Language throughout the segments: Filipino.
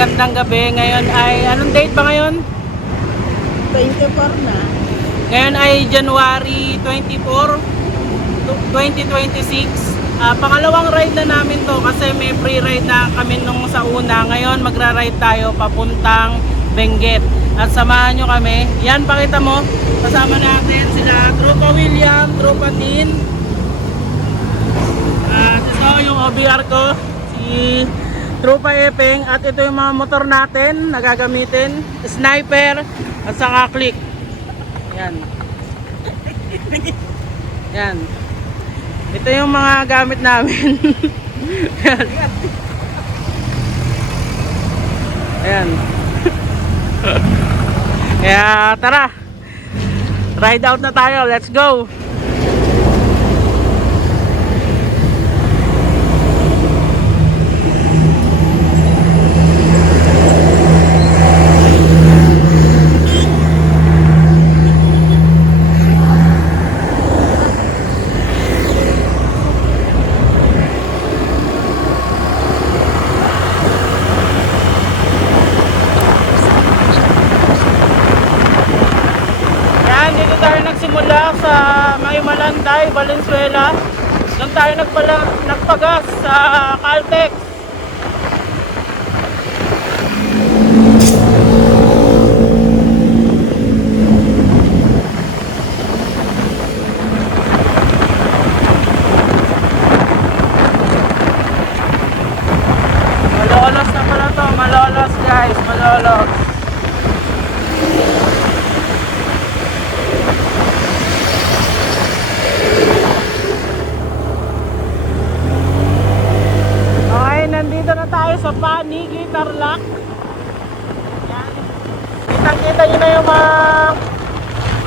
magandang gabi. Ngayon ay, anong date ba ngayon? 24 na. Ngayon ay January 24, 2026. Pangalawang ride na namin to kasi may free ride na kami nung sa una. Ngayon magra-ride tayo papuntang Benguet. At samahan nyo kami. Yan, pakita mo. Kasama natin sila Tropa William, Tropa Tin. At ito yung OBR ko, si Tropa Epeng. At ito yung mga motor natin na gagamitin. Sniper at saka click. Yan. Yan. Ito yung mga gamit namin. Yan. Ayan. Kaya tara. Ride out na tayo. Let's go. Nagsimula sa Maymalanday, Valenzuela. Doon tayo nagpagas sa Caltex. Malolos na pala to, malolos guys, malolos. Nandito na tayo sa Panigi, Tarlac. Yan. Kitang-kita nyo na yung mga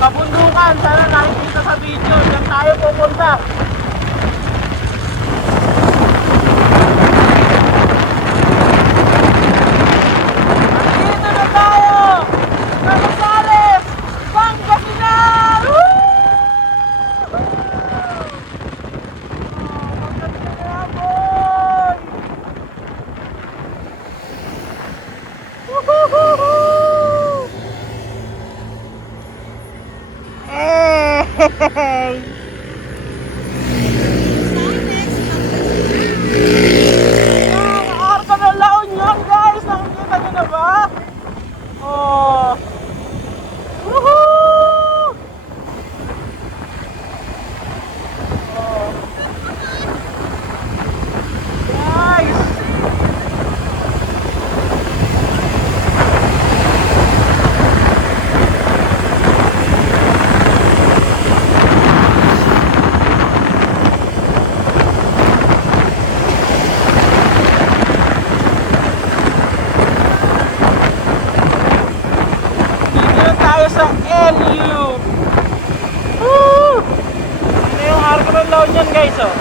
kabundukan. Sana nakikita sa video. Diyan tayo pupunta. Nandito na tayo sa Rosales, Pangasinan! Woo! Hey! Ang arko ng La Union guys! Nakikita nyo na ba? Oh! Woohoo! Oh! Guys! Sa LU. Woo! Ano yung arko ng La Union guys, oh?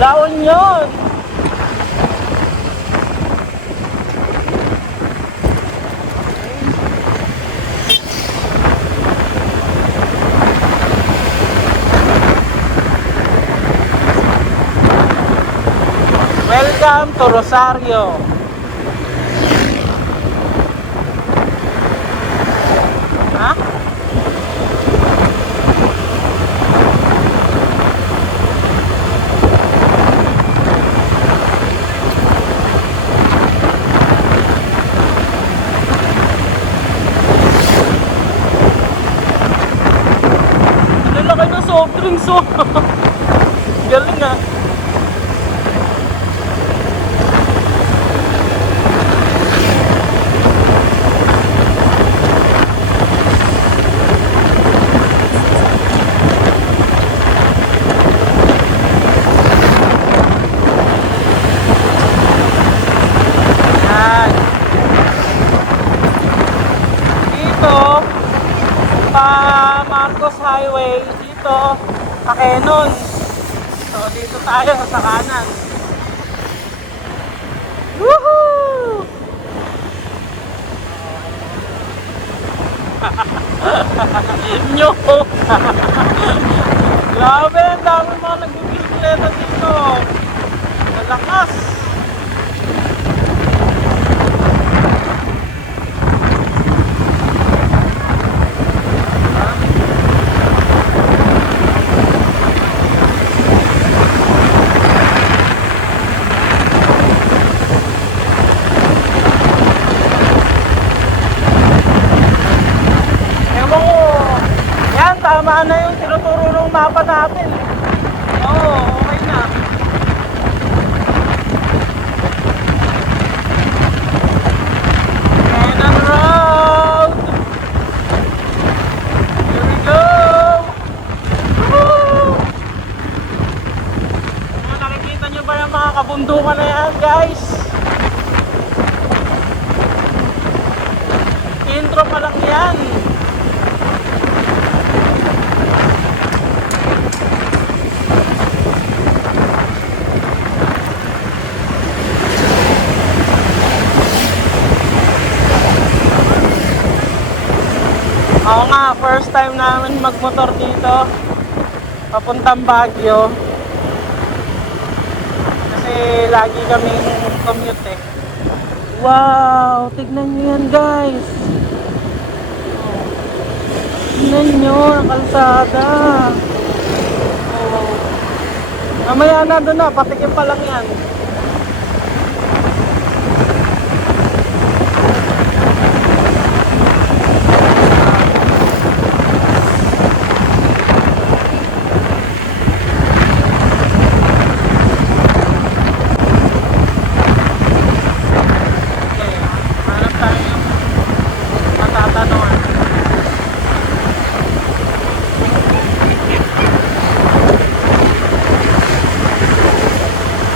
La Union. Welcome to Rosario. Ha? Ano laki ng soft drinks, oh. Galing, ah. Marcos Highway dito sa Quezon. So dito tayo sa kanan. Woohoo! Nyo! Grabe, ang dami mga nagbibisikleta dito. Malakas! tama na yung tinuturo ng mapa natin. Oo, okay na. Cannon Road! Here we go! Woo! Nakikita nyo ba yung mga kabundukan na yan, guys? Intro pa lang yan. Oo nga, first time namin magmotor dito papuntang Baguio kasi lagi kaming commute eh. Wow, tignan nyo yan, guys. Tignan nyo ang kalsada. Oh. Mamaya na doon na, patikim pa lang yan.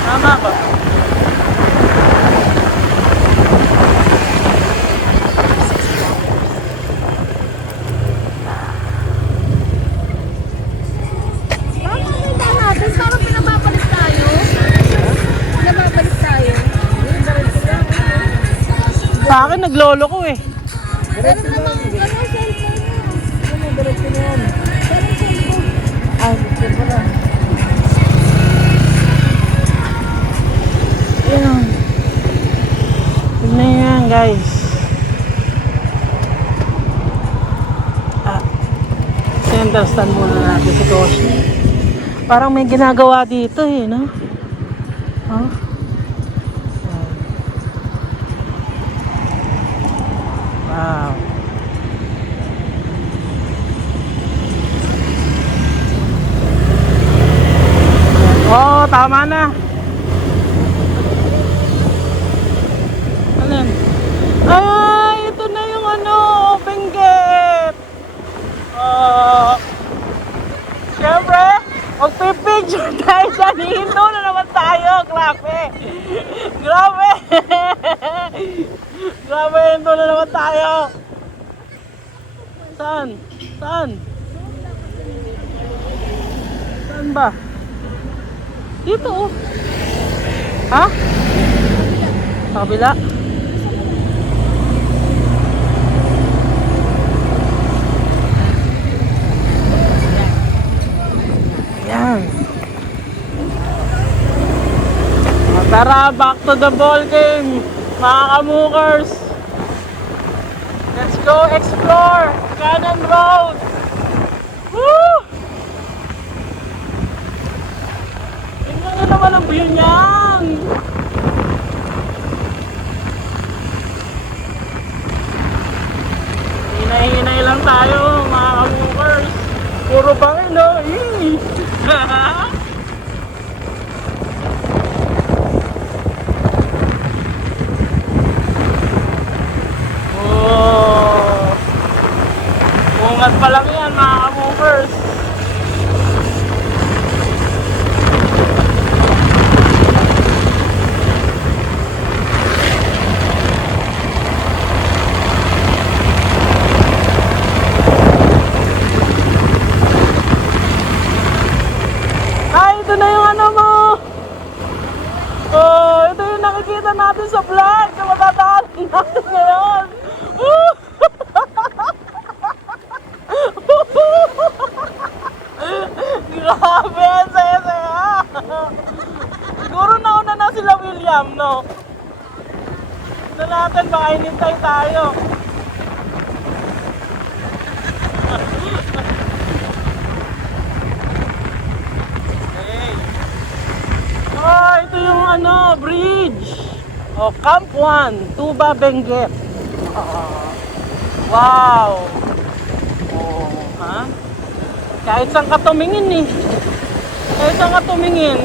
Tama ba? Sa akin naglolo ko eh. Ayan. Tignan nyo yan, guys. Center stand muna natin si Koshi. Parang may ginagawa dito eh, no? Huh? Wow. Oh, tama na. Alin? Ay, ito na yung ano, Benguet. Siyempre, magpipicture tayo dyan. Hihinto na naman tayo. Grabe. Grabe. Grabe, hihinto na naman tayo. Saan? Saan? Saan ba? Dito oh. Ha? Sa kabila? Ayan. Tara, back to the ball game, mga kamukers. Let's go explore Cannon Road. Woo! Tingnan nyo naman ang view niyan. Hinay-hinay lang tayo, mga kamukers. Puro bangin, no? Oh, bungat pa lang yan, mga kamukers. Ito na yung ano mo. Oh, ito yung nakikita natin sa vlog na matataas natin ngayon. Grabe, saya-saya. Siguro nauna na sila William, no? Ito natin, baka hinintay tayo. Oh, ito yung ano, bridge. Oh, Camp 1, Tuba, Benguet. Wow. Oh, ha? Kahit saan ka tumingin eh. Kahit saan ka tumingin.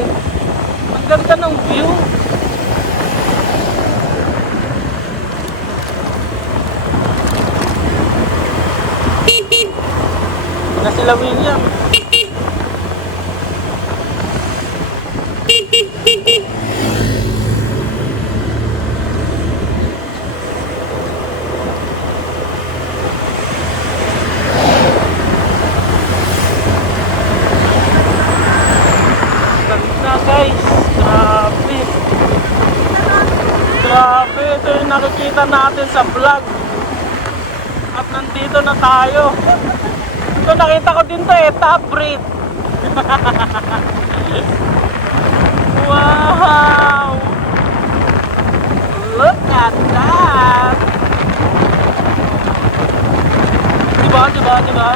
Ang ganda ng view. Na sila William. Ganda guys. Grabe. Grabe. Ito yung nakikita natin sa vlog. At nandito na tayo. Ito nakita ko din to eh, top rate. Wow! Look at that! Diba, diba, diba?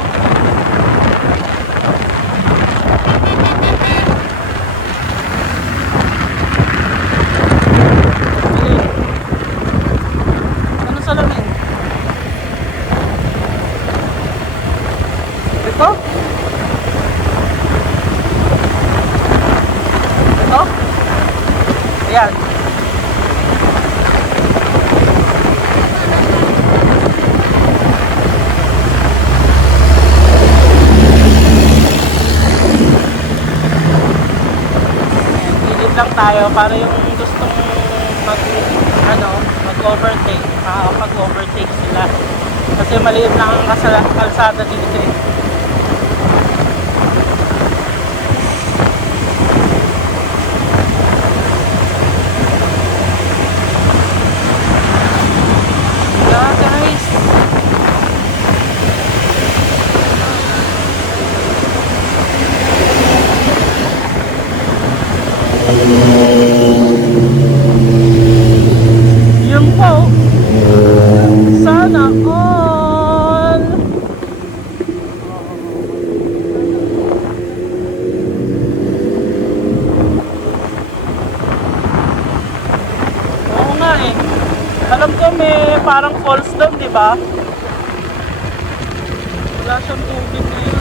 Ano salamin? Ito? Ito? Ayan. Gilid lang tayo para yung gustong mag-overtake, makakapag-overtake sila. Kasi maliit lang ang kalsada dito eh. Yeah, guys. Yun po. Sana all. Oo nga eh. Alam ko may parang falls doon, di ba? Wala siyang tubig ngayon.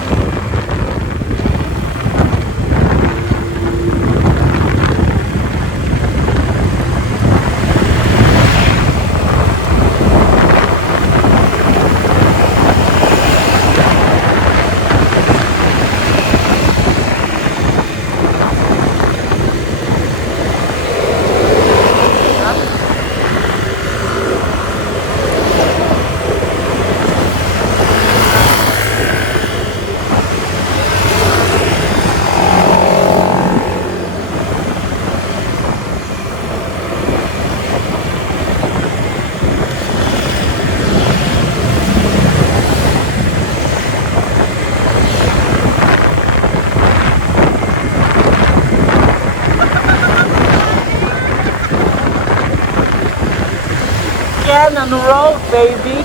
Cannon Road, baby.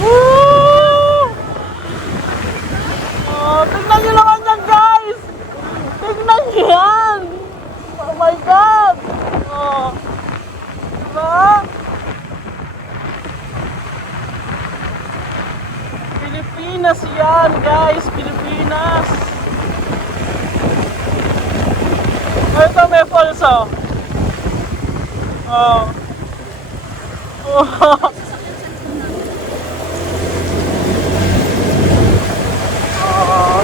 Woo! Oh, tingnan nyo naman yan, guys. Tingnan nyo yan. Oh my God. Oh. Diba? Pilipinas yan, guys. Pilipinas. Oh, ito may falls, oh. Oh. Oh. Oh.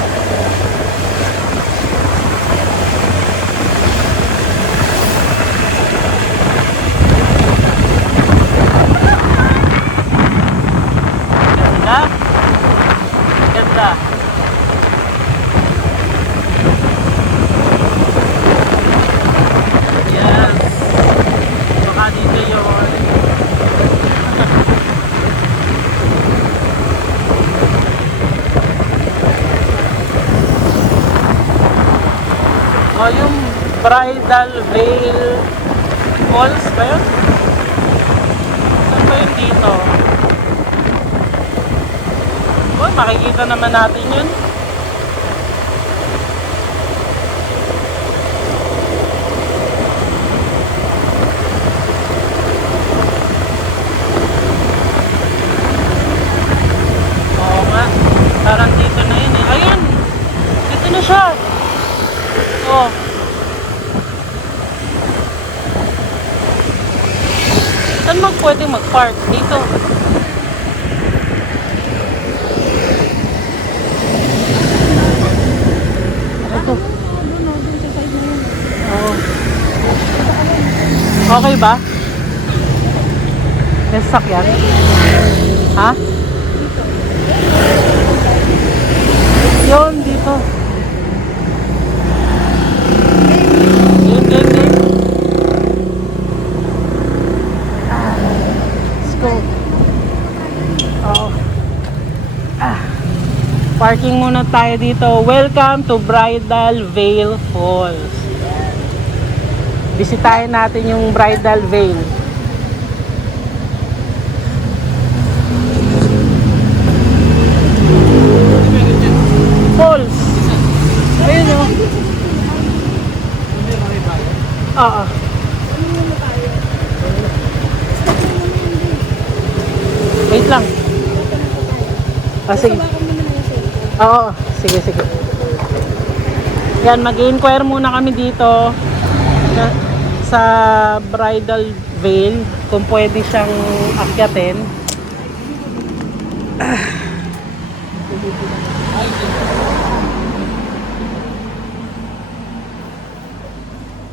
Ganda. Ganda. Yes. Baka dito yun. O yung Bridal Veil Falls ba yun? Saan ba yun dito? O, makikita naman natin yun. Oo nga, parang dito na yun eh. park dito. Ito. Doon sa side na yun. Oo. Okay ba? May sasakyan? Ha? Yun, dito. Game. Let's go. Oo. Parking muna tayo dito. Welcome to Bridal Veil Falls. Bisitahin natin yung Bridal Veil. Falls. Ayun o. Oo. Wait lang. Sige. Oo. Sige. Yan, mag-inquire muna kami dito sa Bridal Veil kung pwede siyang akyatin.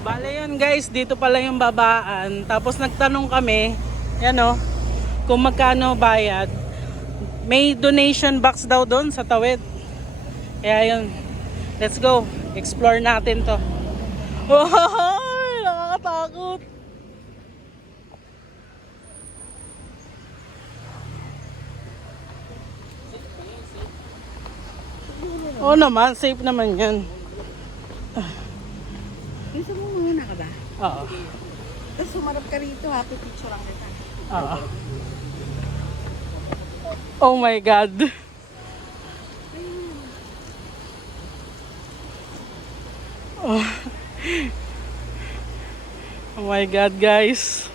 Bale yun guys, dito pala yung babaan. Tapos nagtanong kami, yan o, kung magkano bayad. May donation box daw doon sa tawid. Kaya yun, let's go, explore natin to. Oh, nakakatakot. Oo naman, safe naman yan. Gusto mo muna ka ba? Oo. Tapos sumarap ka rito, happy picture lang kita. Oo. Oh my God. Oh. Oh my God, guys.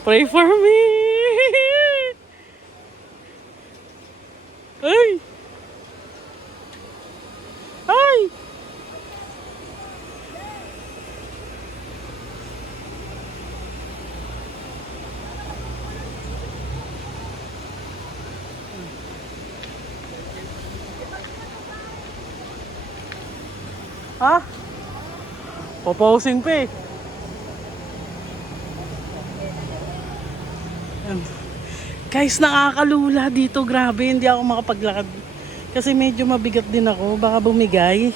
Pray for me. Ay. Ay. Ha? Poposing pa eh. Yan. Guys, nakakalula dito. Grabe, hindi ako makapaglakad. Kasi medyo mabigat din ako. Baka bumigay.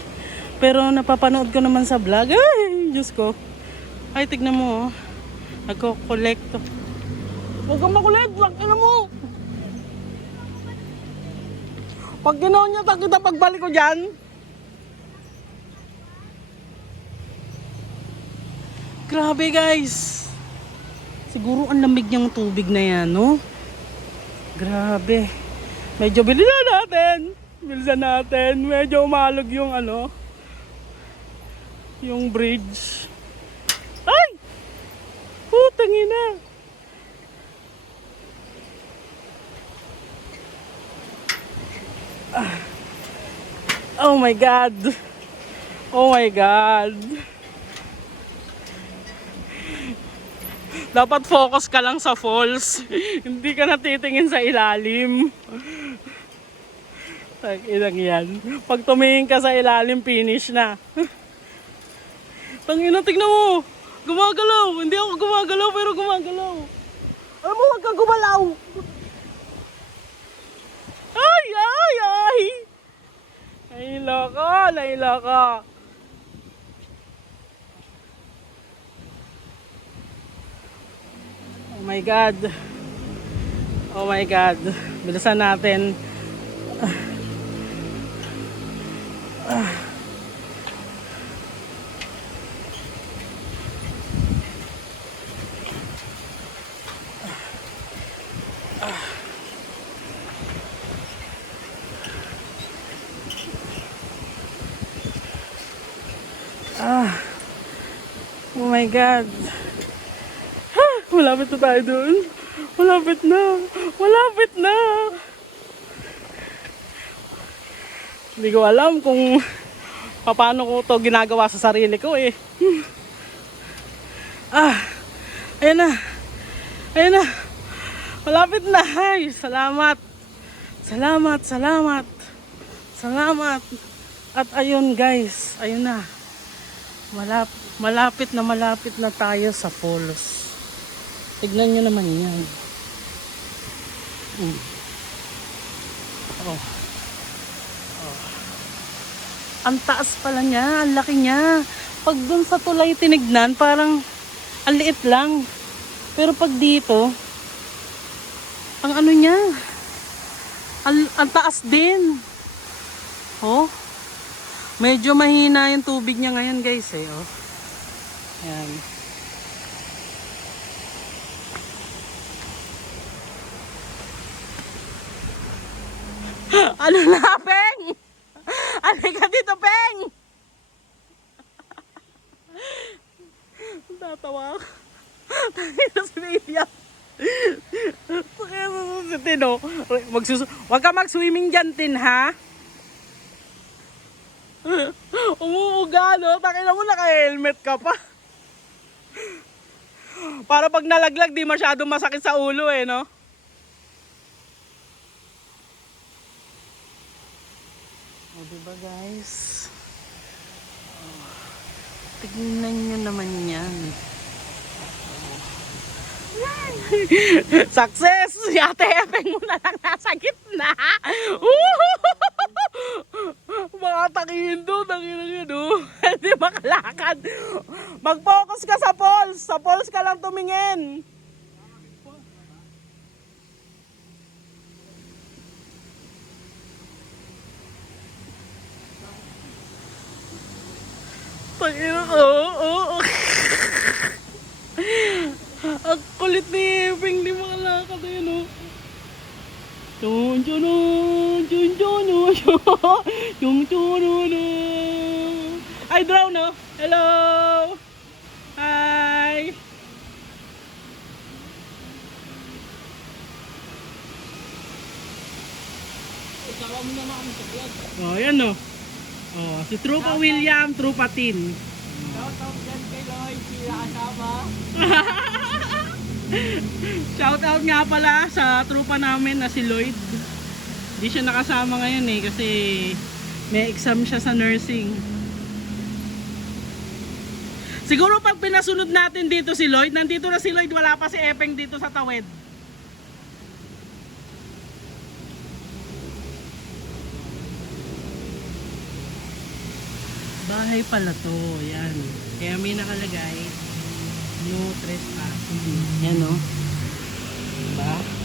Pero napapanood ko naman sa vlog. Ay, Diyos ko. Ay, tignan mo. Oh. Nagko-collect. Huwag kang makulit. Tignan mo. Pag ginawa niya, kita pagbalik ko dyan. Grabe guys. Siguro ang lamig niyang tubig na yan, no? Grabe. Medyo bilisan natin. Medyo umalog yung ano. Yung bridge. Ay! Putang ina. Oh my God. Oh my God. Dapat focus ka lang sa falls. Hindi ka natitingin sa ilalim. Tag-inang yan. Pag tumingin ka sa ilalim, finish na. Tangina, tignan mo. Gumagalaw. Hindi ako gumagalaw, pero gumagalaw. Alam mo, huwag kang gumalaw. Ay, ay, ay. Naila ka. Oh my God. Oh my God. Bilisan natin. Oh my God. Malapit na tayo doon. Malapit na. Hindi ko alam kung paano ko to ginagawa sa sarili ko eh. Ayan na. Ayun na. Malapit na. Ay, salamat. Salamat, salamat. Salamat. At ayun guys, ayun na. Malapit na tayo sa polos. Tignan nyo naman yan. Oh. Oh. Ang taas pala niya, ang laki niya. Pag dun sa tulay tinignan, parang ang liit lang. Pero pag dito, ang ano niya, ang taas din. Oh. Medyo mahina yung tubig niya ngayon guys eh. Oh. Ayan. Ano na, Peng? Halika dito, Peng! Tatawa ako. Tangina si William. Kaya sususitin, no? Huwag ka mag-swimming dyan, Tin, ha? Umuuga, no? Takina mo, naka-helmet ka pa. Para pag nalaglag, di masyadong masakit sa ulo, eh, no? O, diba, guys? Oh, tignan nyo naman yan. Success! Yate Epeng mo na lang nasa gitna. Mga takihin doon, takihin nyo doon. Hindi makalakad. Mag-focus ka sa poles. Sa poles ka lang tumingin. Takihin oo. Ang kulit ni Epeng, di makalakad yun, oh. Ay, drone, no? Hello! Hi! Ikaw mo na kami sa vlog. Oh, yan, no? Oh, si Trupa William, Trupa Tin. Shoutout dyan kay Lloyd, sila kasama. Shoutout nga pala sa trupa namin na si Lloyd. Hindi siya nakasama ngayon eh kasi may exam siya sa nursing. Siguro pag pinasunod natin dito si Lloyd, nandito na si Lloyd, wala pa si Epeng dito sa tawid. Bahay pala to, yan. Kaya may nakalagay, no trespassing. Yan, no? Diba?